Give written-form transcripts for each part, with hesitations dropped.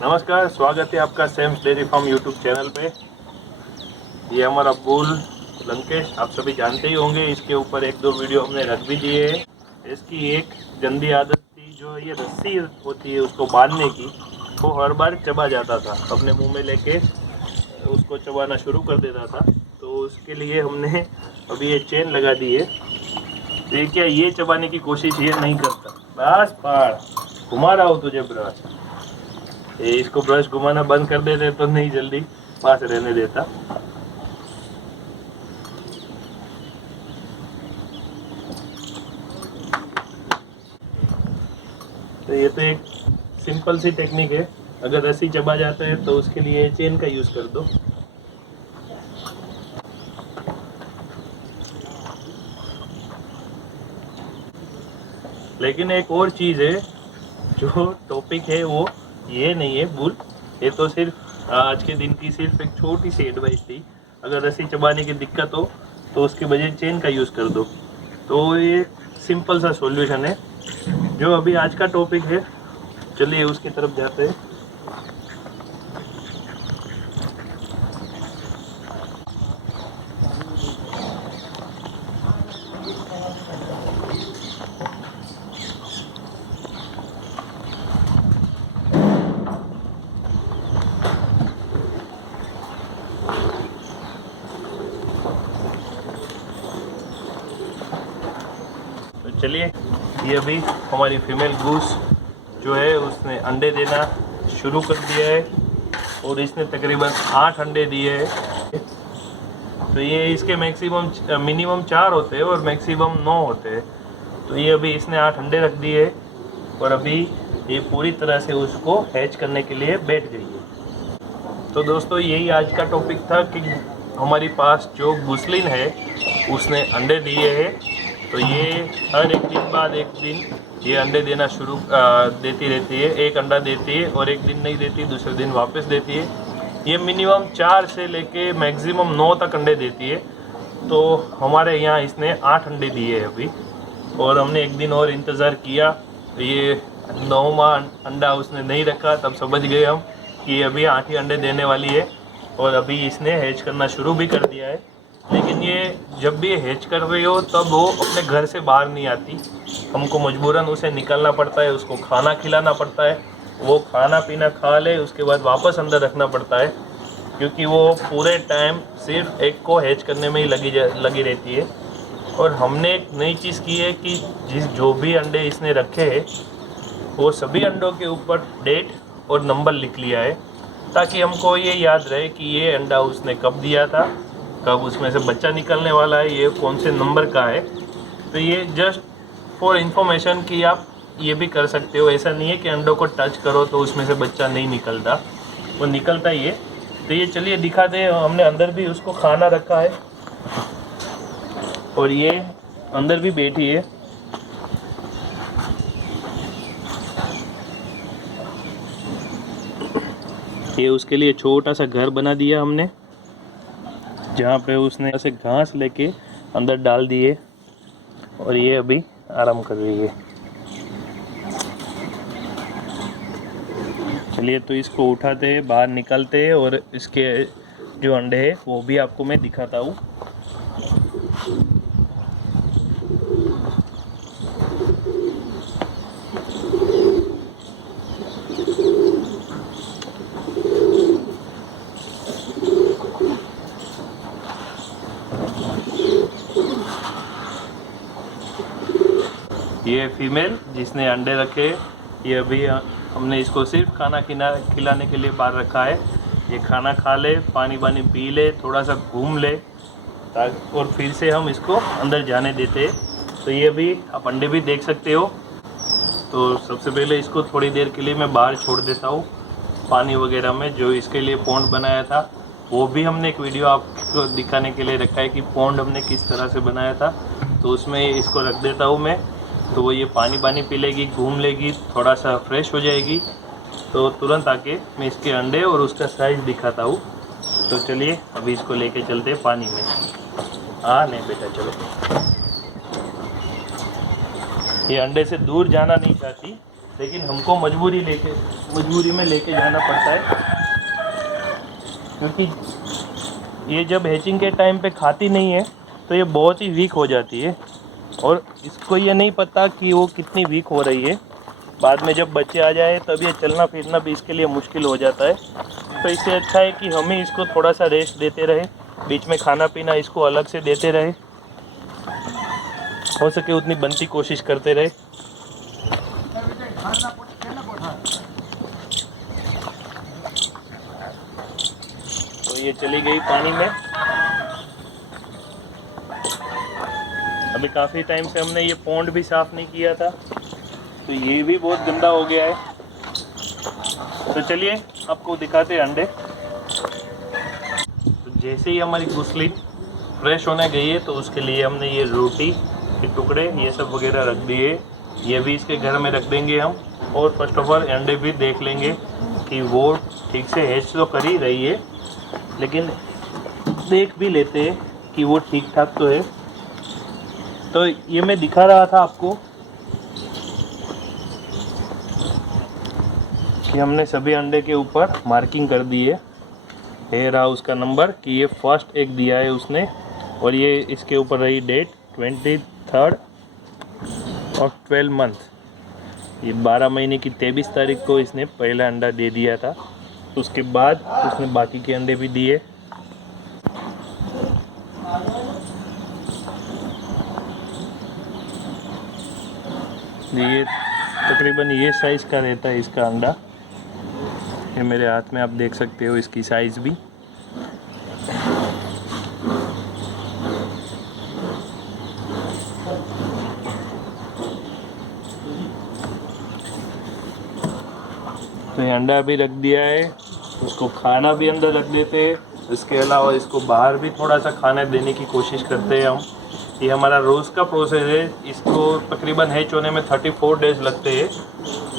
नमस्कार, स्वागत है आपका Sam's dairy farm YouTube channel पे। ये हमारा बुल लंकेश आप सभी जानते ही होंगे। इसके ऊपर एक दो वीडियो हमने रख भी दिए हैं। इसकी एक गंदी आदत थी, जो ये रस्सी होती है उसको बांधने की, वो हर बार चबा जाता था, अपने मुंह में लेके उसको चबाना शुरू कर देता था। तो उसके लिए हमने अभी ये चेन लगा दी है। तो ये क्या, ये चबाने की कोशिश ये नहीं करता, बस पार घुमा रहा हूँ तुझे ब्रश। ये इसको ब्रश घुमाना बंद कर देते तो नहीं जल्दी पास रहने देता। तो ये तो एक सिंपल सी टेक्निक है। अगर रस्सी चबा जाता है तो उसके लिए चेन का यूज़ कर दो। लेकिन एक और चीज़ है, जो टॉपिक है वो ये नहीं है बुल। ये तो सिर्फ आज के दिन की सिर्फ एक छोटी सी एडवाइस थी। अगर रस्सी चबाने की दिक्कत हो तो उसके बजाय चेन का यूज़ कर दो। तो ये सिंपल सा सॉल्यूशन है। जो अभी आज का टॉपिक है, चलिए उसकी तरफ जाते हैं। तो चलिए, ये अभी हमारी फीमेल गूस जो है उसने अंडे देना शुरू कर दिया है और इसने तकरीबन 8 अंडे दिए हैं। तो ये इसके मिनिमम 4 होते हैं और मैक्सिमम 9 होते हैं। तो ये अभी इसने 8 अंडे रख दिए और अभी ये पूरी तरह से उसको हैच करने के लिए बैठ गई है। तो दोस्तों, यही आज का टॉपिक था कि हमारे पास जो बुसलिन है उसने अंडे दिए हैं। तो ये हर एक दिन बाद एक दिन ये अंडे देना देती रहती है। एक अंडा देती है और एक दिन नहीं देती, दूसरे दिन वापस देती है। ये मिनिमम 4 से लेके मैक्सिमम 9 तक अंडे देती है। तो हमारे यहाँ इसने 8 अंडे दिए हैं अभी, और हमने एक दिन और इंतज़ार किया। तो ये 9वां अंडा उसने नहीं रखा, तब समझ गए हम कि अभी 8 ही अंडे देने वाली है। और अभी इसने हैच करना शुरू भी कर दिया है। लेकिन ये जब भी हैच कर रही हो तब वो अपने घर से बाहर नहीं आती। हमको मजबूरन उसे निकलना पड़ता है, उसको खाना खिलाना पड़ता है। वो खाना पीना खा ले, उसके बाद वापस अंदर रखना पड़ता है, क्योंकि वो पूरे टाइम सिर्फ एक को हैच करने में ही लगी रहती है। और हमने एक नई चीज़ की है कि जो भी अंडे इसने रखे हैं वो सभी अंडों के ऊपर डेट और नंबर लिख लिया है, ताकि हमको ये याद रहे कि ये अंडा उसने कब दिया था, कब उसमें से बच्चा निकलने वाला है, ये कौन से नंबर का है। तो ये जस्ट फॉर इंफॉर्मेशन कि आप ये भी कर सकते हो। ऐसा नहीं है कि अंडों को टच करो तो उसमें से बच्चा नहीं निकलता, वो निकलता ही है। तो ये चलिए दिखा दे, हमने अंदर भी उसको खाना रखा है और ये अंदर भी बैठी है। ये उसके लिए छोटा सा घर बना दिया हमने, जहाँ पे उसने ऐसे घास लेके अंदर डाल दिए और ये अभी आराम कर रही है। चलिए, तो इसको उठाते हैं, बाहर निकलते हैं और इसके जो अंडे हैं वो भी आपको मैं दिखाता हूँ। ये फीमेल जिसने अंडे रखे, ये अभी हमने इसको सिर्फ खाना खिलाने के लिए बाहर रखा है। ये खाना खा ले, पानी पी ले, थोड़ा सा घूम ले, और फिर से हम इसको अंदर जाने देते हैं। तो ये अभी आप अंडे भी देख सकते हो। तो सबसे पहले इसको थोड़ी देर के लिए मैं बाहर छोड़ देता हूँ पानी वगैरह में। जो इसके लिए पॉन्ड बनाया था वो भी हमने एक वीडियो आपको दिखाने के लिए रखा है कि पॉन्ड हमने किस तरह से बनाया था। तो उसमें इसको रख देता हूँ मैं। तो वो ये पानी पी लेगी, घूम लेगी, थोड़ा सा फ्रेश हो जाएगी। तो तुरंत आके मैं इसके अंडे और उसका साइज़ दिखाता हूँ। तो चलिए अभी इसको लेके चलते हैं पानी में। नहीं बेटा, चलो। ये अंडे से दूर जाना नहीं चाहती, लेकिन हमको मजबूरी में लेके जाना पड़ता है, क्योंकि ये जब हैचिंग के टाइम पे खाती नहीं है तो ये बहुत ही वीक हो जाती है और इसको ये नहीं पता कि वो कितनी वीक हो रही है। बाद में जब बच्चे आ जाए तब ये चलना फिरना भी इसके लिए मुश्किल हो जाता है। तो इससे अच्छा है कि हम ही इसको थोड़ा सा रेस्ट देते रहे, बीच में खाना पीना इसको अलग से देते रहे, हो सके उतनी बनती कोशिश करते रहे। तो ये चली गई पानी में। अभी काफ़ी टाइम से हमने ये पॉन्ड भी साफ़ नहीं किया था, तो ये भी बहुत गंदा हो गया है। तो चलिए आपको दिखाते हैं अंडे। तो जैसे ही हमारी गुस्ली फ्रेश होने गई है तो उसके लिए हमने ये रोटी के टुकड़े ये सब वगैरह रख दिए, ये भी इसके घर में रख देंगे हम। और फर्स्ट ऑफ ऑल अंडे भी देख लेंगे कि वो ठीक से हैच तो कर ही रही है, लेकिन देख भी लेते हैं कि वो ठीक ठाक तो है। तो ये मैं दिखा रहा था आपको कि हमने सभी अंडे के ऊपर मार्किंग कर दी है। ये रहा उसका नंबर कि ये फर्स्ट एक दिया है उसने, और ये इसके ऊपर रही डेट 23 और 12 मंथ, ये 12 महीने की 23 तारीख को इसने पहला अंडा दे दिया था। उसके बाद उसने बाकी के अंडे भी दिए। ये तकरीबन ये साइज़ का रहता है इसका अंडा। ये मेरे हाथ में आप देख सकते हो इसकी साइज़ भी। तो ये अंडा भी रख दिया है, उसको खाना भी अंदर रख देते हैं। इसके अलावा इसको बाहर भी थोड़ा सा खाना देने की कोशिश करते हैं हम। ये हमारा रोज़ का प्रोसेस है। इसको तकरीबन हैच होने में 34 डेज़ लगते हैं।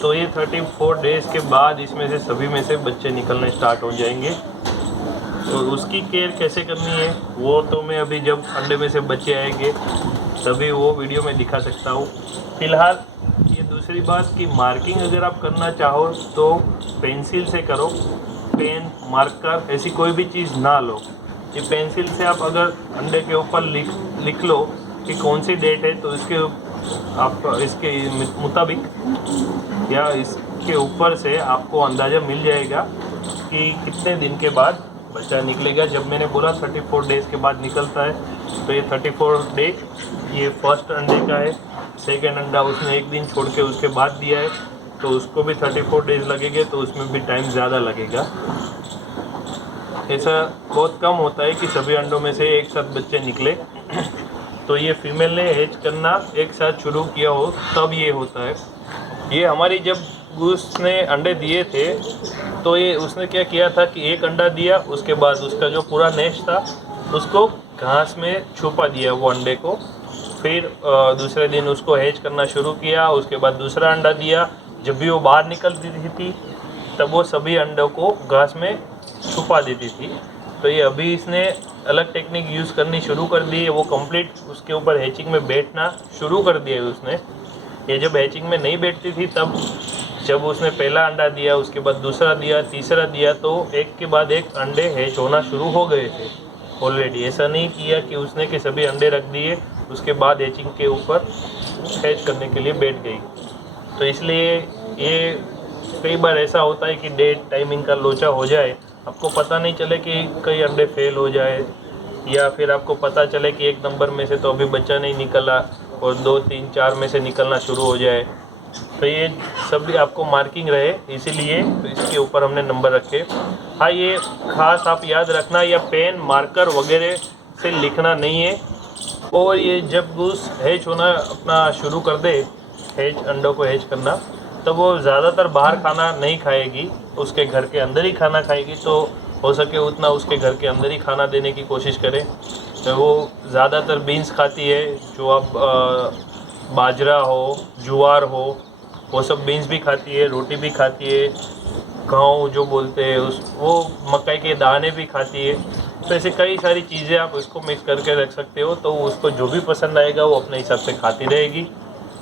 तो ये 34 डेज़ के बाद इसमें से सभी में से बच्चे निकलने स्टार्ट हो जाएंगे। तो उसकी केयर कैसे करनी है वो तो मैं अभी जब अंडे में से बच्चे आएंगे तभी वो वीडियो में दिखा सकता हूँ। फ़िलहाल ये दूसरी बात कि मार्किंग अगर आप करना चाहो तो पेंसिल से करो, पेन मार्कर ऐसी कोई भी चीज़ ना लो। ये पेंसिल से आप अगर अंडे के ऊपर लिख लो कि कौन सी डेट है, तो इसके आप इसके मुताबिक या इसके ऊपर से आपको अंदाज़ा मिल जाएगा कि कितने दिन के बाद बच्चा निकलेगा। जब मैंने बोला 34 डेज़ के बाद निकलता है, तो ये 34 डे ये फर्स्ट अंडे का है। सेकेंड अंडा उसने एक दिन छोड़ के उसके बाद दिया है, तो उसको भी 34 डेज़ लगेंगे, तो उसमें भी टाइम ज़्यादा लगेगा। ऐसा बहुत कम होता है कि सभी अंडों में से एक साथ बच्चे निकले। तो ये फीमेल ने हैच करना एक साथ शुरू किया हो तब ये होता है। ये हमारी जब गूस ने अंडे दिए थे तो ये उसने क्या किया था कि एक अंडा दिया, उसके बाद उसका जो पूरा नेस्ट था उसको घास में छुपा दिया वो अंडे को। फिर दूसरे दिन उसको हैच करना शुरू किया, उसके बाद दूसरा अंडा दिया। जब भी वो बाहर निकलती थी तब वो सभी अंडों को घास में छुपा देती थी। तो ये अभी इसने अलग टेक्निक यूज़ करनी शुरू कर दी है। वो कंप्लीट उसके ऊपर हैचिंग में बैठना शुरू कर दिया है उसने। ये जब हैचिंग में नहीं बैठती थी तब जब उसने पहला अंडा दिया, उसके बाद दूसरा दिया, तीसरा दिया, तो एक के बाद एक अंडे हैच होना शुरू हो गए थे ऑलरेडी। ऐसा नहीं किया कि उसने कि सभी अंडे रख दिए उसके बाद हैचिंग के ऊपर हैच करने के लिए बैठ गई। तो इसलिए ये कई बार ऐसा होता है कि डेट टाइमिंग का लोचा हो जाए, आपको पता नहीं चले कि कई अंडे फेल हो जाए, या फिर आपको पता चले कि एक नंबर में से तो अभी बच्चा नहीं निकला और 2, 3, 4 में से निकलना शुरू हो जाए। तो ये सब भी आपको मार्किंग रहे, इसीलिए तो इसके ऊपर हमने नंबर रखे। हाँ, ये खास आप याद रखना, या पेन मार्कर वगैरह से लिखना नहीं है। और ये जब गूस हैच होना अपना शुरू कर दे, हैच अंडों को हैच करना, तब वो ज़्यादातर बाहर खाना नहीं खाएगी, उसके घर के अंदर ही खाना खाएगी। तो हो सके उतना उसके घर के अंदर ही खाना देने की कोशिश करें। तो वो ज़्यादातर बीन्स खाती है, जो अब बाजरा हो, ज्वार हो, वो सब बीन्स भी खाती है, रोटी भी खाती है, गाँव जो बोलते हैं वो मकई के दाने भी खाती है। तो ऐसे कई सारी चीज़ें आप उसको मिक्स करके रख सकते हो, तो उसको जो भी पसंद आएगा वो अपने हिसाब से खाती रहेगी।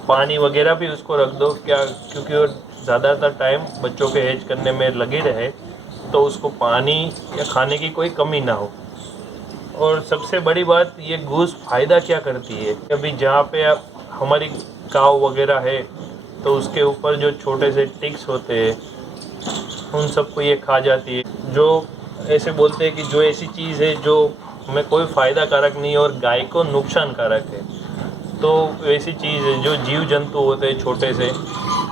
पानी वगैरह भी उसको रख दो, क्या क्योंकि वो ज़्यादातर टाइम बच्चों के हेज करने में लगे रहे, तो उसको पानी या खाने की कोई कमी ना हो। और सबसे बड़ी बात, ये गूस फ़ायदा क्या करती है, अभी जहाँ पे हमारी काव वगैरह है तो उसके ऊपर जो छोटे से टिक्स होते हैं उन सबको ये खा जाती है। जो ऐसे बोलते हैं कि जो ऐसी चीज़ है जो हमें कोई फ़ायदा कारक नहीं है और गाय को नुकसान कारक है, तो वैसी चीज़ है जो जीव जंतु होते हैं छोटे से,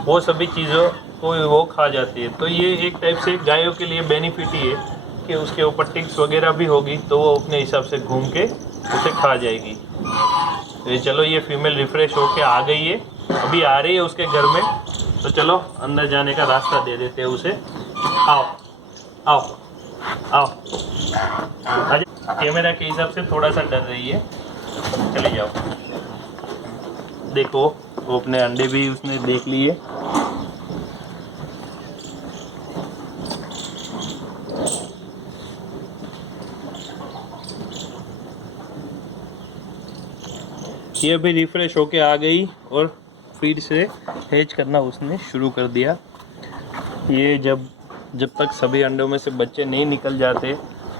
वो सभी चीज़ों को वो खा जाती है। तो ये एक टाइप से गायों के लिए बेनिफिट ही है कि उसके ऊपर टिक्स वगैरह भी होगी तो वो अपने हिसाब से घूम के उसे खा जाएगी। तो चलो, ये फीमेल रिफ़्रेश होके आ गई है, अभी आ रही है उसके घर में, तो चलो अंदर जाने का रास्ता दे देते हैं उसे। आओ आओ आओ, कैमरा के हिसाब से थोड़ा सा डर रही है, चले जाओ। देखो, वो अपने अंडे भी उसने देख लिए। ये भी रिफ्रेश होके आ गई और फिर से हैच करना उसने शुरू कर दिया। ये जब तक सभी अंडों में से बच्चे नहीं निकल जाते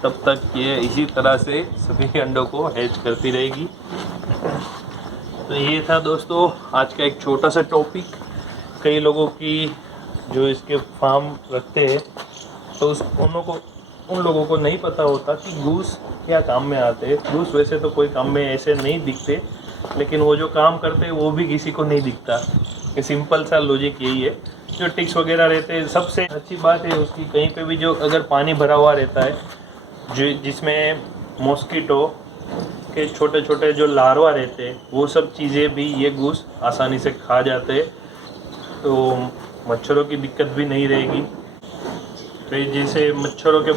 तब तक ये इसी तरह से सभी अंडों को हैच करती रहेगी। तो ये था दोस्तों आज का एक छोटा सा टॉपिक। कई लोगों की जो इसके फार्म रखते हैं तो उन लोगों को नहीं पता होता कि गूस क्या काम में आते हैं। गूस वैसे तो कोई काम में ऐसे नहीं दिखते, लेकिन वो जो काम करते हैं वो भी किसी को नहीं दिखता। ये सिंपल सा लॉजिक यही है। जो टिक्स वगैरह रहते हैं, सबसे अच्छी बात है उसकी, कहीं पे भी जो अगर पानी भरा हुआ रहता है जो जिसमें मॉस्किटो के छोटे छोटे जो लार्वा रहते हैं, वो सब चीज़ें भी ये गूस आसानी से खा जाते हैं, तो मच्छरों की दिक्कत भी नहीं रहेगी। तो जैसे मच्छरों के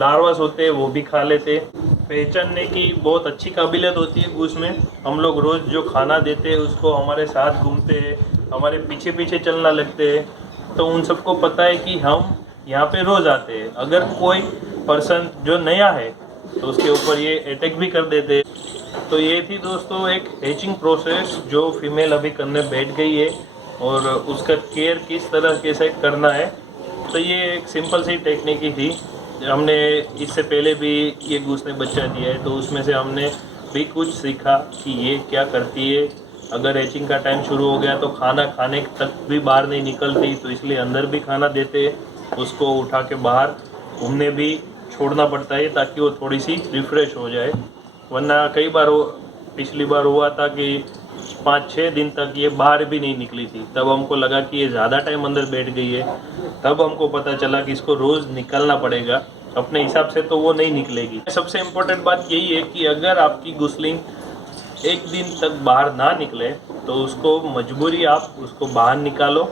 लार्वास होते हैं वो भी खा लेते हैं। पहचानने की बहुत अच्छी काबिलियत होती है गूस में। हम लोग रोज़ जो खाना देते हैं उसको हमारे साथ घूमते हैं, हमारे पीछे पीछे चलना लगते हैं, तो उन सबको पता है कि हम यहाँ पे रोज़ आते हैं। अगर कोई पर्सन जो नया है तो उसके ऊपर ये अटैक भी कर देते हैं। तो ये थी दोस्तों एक हैचिंग प्रोसेस जो फीमेल अभी करने बैठ गई है, और उसका केयर किस तरह कैसे करना है। तो ये एक सिंपल सी टेक्निक ही थी। हमने इससे पहले भी ये गूस ने बच्चा दिया है, तो उसमें से हमने भी कुछ सीखा कि ये क्या करती है। अगर हैचिंग का टाइम शुरू हो गया तो खाना खाने तक भी बाहर नहीं निकलती, तो इसलिए अंदर भी खाना देते, उसको उठा के बाहर घूमने भी छोड़ना पड़ता है ताकि वो थोड़ी सी रिफ़्रेश हो जाए। वरना कई बार पिछली बार हुआ था कि 5-6 दिन तक ये बाहर भी नहीं निकली थी। तब हमको लगा कि ये ज़्यादा टाइम अंदर बैठ गई है। तब हमको पता चला कि इसको रोज़ निकलना पड़ेगा, अपने हिसाब से तो वो नहीं निकलेगी। सबसे इम्पोर्टेंट बात यही है कि अगर आपकी गुसलिंग एक दिन तक बाहर ना निकले तो उसको मजबूरी आप उसको बाहर निकालो,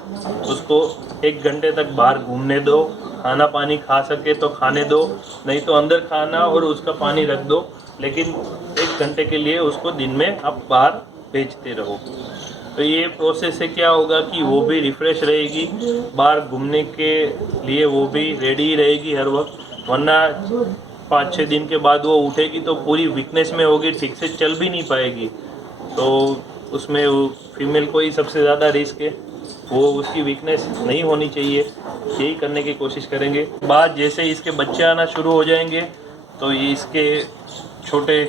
उसको 1 घंटे तक बाहर घूमने दो, खाना पानी खा सके तो खाने दो, नहीं तो अंदर खाना और उसका पानी रख दो, लेकिन 1 घंटे के लिए उसको दिन में आप बाहर भेजते रहो। तो ये प्रोसेस से क्या होगा कि वो भी रिफ़्रेश रहेगी, बाहर घूमने के लिए वो भी रेडी रहेगी हर वक्त। वरना 5-6 दिन के बाद वो उठेगी तो पूरी वीकनेस में होगी, ठीक से चल भी नहीं पाएगी। तो उसमें फीमेल को ही सबसे ज़्यादा रिस्क है, वो उसकी वीकनेस नहीं होनी चाहिए। यही करने की कोशिश करेंगे। बाद जैसे इसके बच्चे आना शुरू हो जाएंगे तो ये इसके छोटे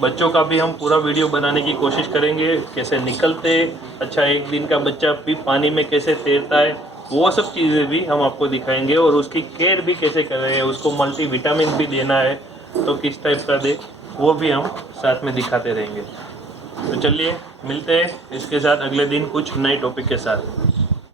बच्चों का भी हम पूरा वीडियो बनाने की कोशिश करेंगे, कैसे निकलते, अच्छा 1 दिन का बच्चा भी पानी में कैसे तैरता है, वो सब चीज़ें भी हम आपको दिखाएंगे। और उसकी केयर भी कैसे कर रहे हैं, उसको मल्टीविटामिन भी देना है तो किस टाइप का दे, वो भी हम साथ में दिखाते रहेंगे। तो चलिए मिलते हैं इसके साथ अगले दिन कुछ नए टॉपिक के साथ।